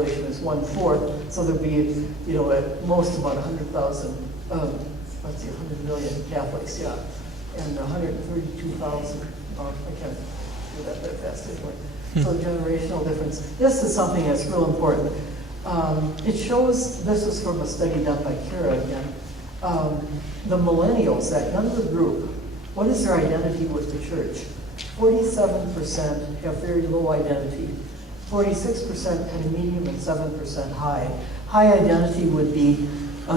population is 1/4, so there'll be, you know, at most about 100,000, 100 million Catholics, yeah, and 132,000, I can't do that very fast anyway. So generational difference. This is something that's real important. It shows, this is from a study done by Kara again, the millennials, that younger group, what is their identity with the church? 47% have very low identity, 46% kind of medium, and 7% high. High identity would be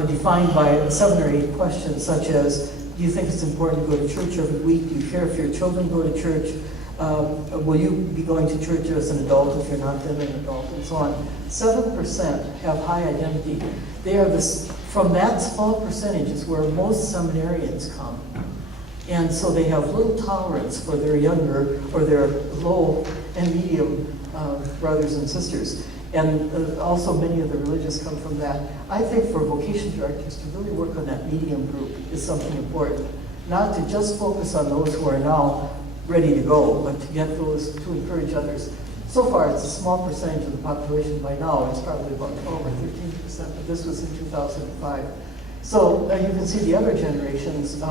defined by 7 or 8 questions, such as, do you think it's important to go to church every week? Do you care if your children go to church? Will you be going to church as an adult if you're not then an adult, and so on. 7% have high identity. They are this, from that small percentage is where most seminarians come. And so they have little tolerance for their younger or their low and medium brothers and sisters. And also many of the religious come from that. I think for vocation directors to really work on that medium group is something important. Not to just focus on those who are now ready to go, but to get those, to encourage others. So far, it's a small percentage of the population. By now, it's probably about 12 or 13%, but this was in 2005. So you can see the other generations.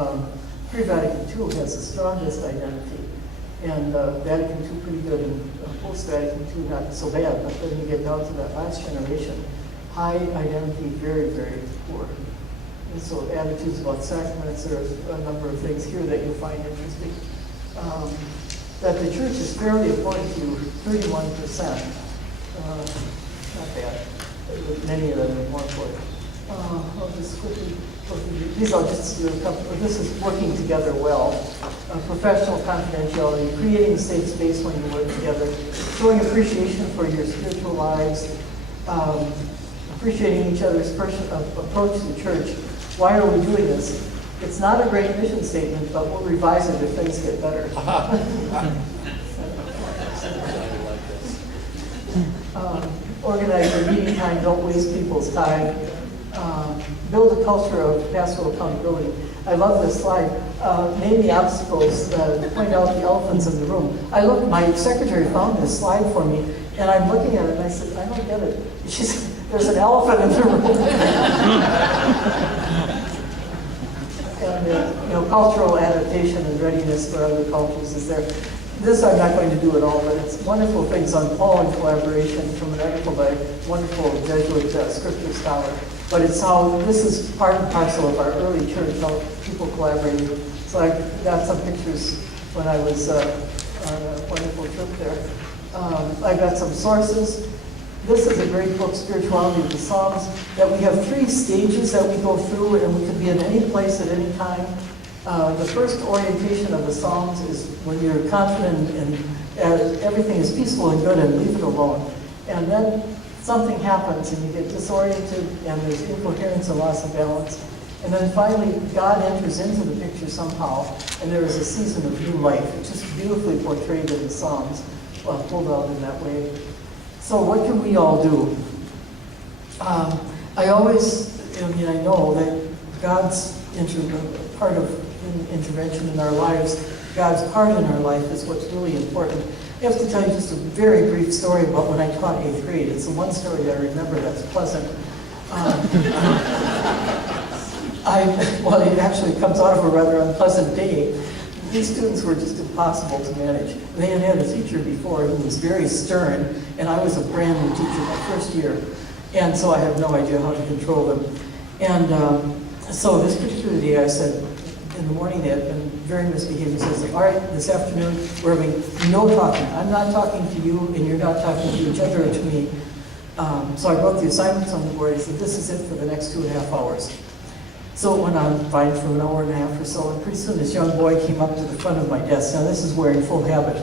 Pre-Vatican II has the strongest identity, and Vatican II pretty good, and post-Vatican II not so bad, but then you get down to that last generation, high identity, very, very poor. And so attitudes about sacraments, there's a number of things here that you'll find interesting. That the church is fairly important to you, 31%. Not bad, but many of them are more important. I'll just quickly go through these. I'll just do a couple. This is working together well. Professional confidentiality, creating a safe space when you work together, showing appreciation for your spiritual lives, appreciating each other's approach to the church. Why are we doing this? It's not a great mission statement, but we'll revise it if things get better. Organize your meeting time, don't waste people's time. Build a culture of pastoral accountability. I love this slide. Name the obstacles, point out the elephants in the room. My secretary found this slide for me, and I'm looking at it, and I said, I don't get it. She said, there's an elephant in the room. And cultural adaptation and readiness for other cultures is there. This I'm not going to do at all, but it's wonderful things on Paul and collaboration from an article by a wonderful Jesuit scripture scholar. But it's how this is part and parcel of our early church, how people collaborated. So I got some pictures when I was on a wonderful trip there. I got some sources. This is a great book, Spirituality of the Psalms, that we have 3 stages that we go through, and we can be in any place at any time. The first orientation of the Psalms is when you're confident and everything is peaceful and good, and leave it alone. And then something happens and you get disoriented and there's incoherence and loss of balance. And then finally, God enters into the picture somehow, and there is a season of new life. It's just beautifully portrayed in the Psalms, pulled out in that way. So what can we all do? I know that God's part of intervention in our lives, God's part in our life is what's really important. I have to tell you just a very brief story about when I taught 8th grade. It's the one story that I remember that's pleasant. It actually comes out of a rather unpleasant day. These students were just impossible to manage. They had had a teacher before who was very stern, and I was a brand new teacher my first year. And so I had no idea how to control them. And so this particular day I said, in the morning they had been very misbehaved. He says, all right, this afternoon we're having no talking. I'm not talking to you, and you're not talking to each other or to me. So I wrote the assignments on the board. I said, this is it for the next 2.5 hours. So it went on fine for an hour and a half or so, and pretty soon this young boy came up to the front of my desk. Now this is wearing full habit.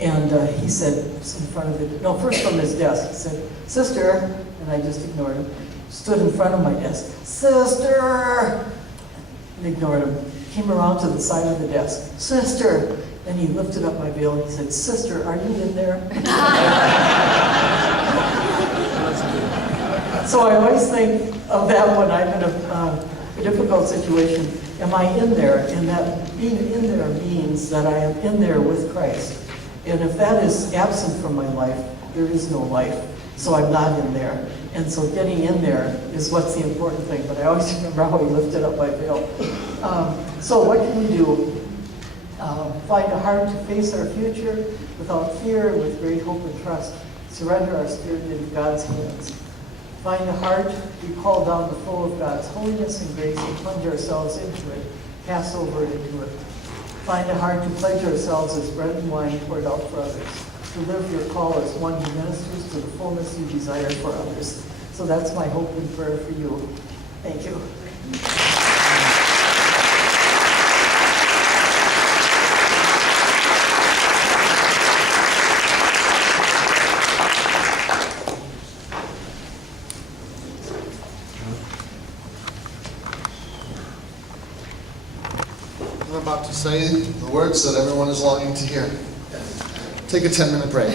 And he said, in front of it, no, first from his desk, he said, sister, and I just ignored him, stood in front of my desk, sister, and ignored him. Came around to the side of the desk, sister, and he lifted up my veil and he said, sister, are you in there? So I always think of that when I'm in a difficult situation. Am I in there? And that being in there means that I am in there with Christ. And if that is absent from my life, there is no life. So I'm not in there. And so getting in there is what's the important thing, but I always remember how he lifted up my veil. So what can we do? Find a heart to face our future without fear, with great hope and trust. Surrender our spirit into God's hands. Find a heart, we call down the flow of God's holiness and grace and plunge ourselves into it, pass over into it. Find a heart to pledge ourselves as bread and wine poured out for others, to live your call as one who ministers to the fullness you desire for others. So that's my hope and prayer for you. Thank you. I'm about to say the words that everyone is longing to hear. Take a 10-minute break.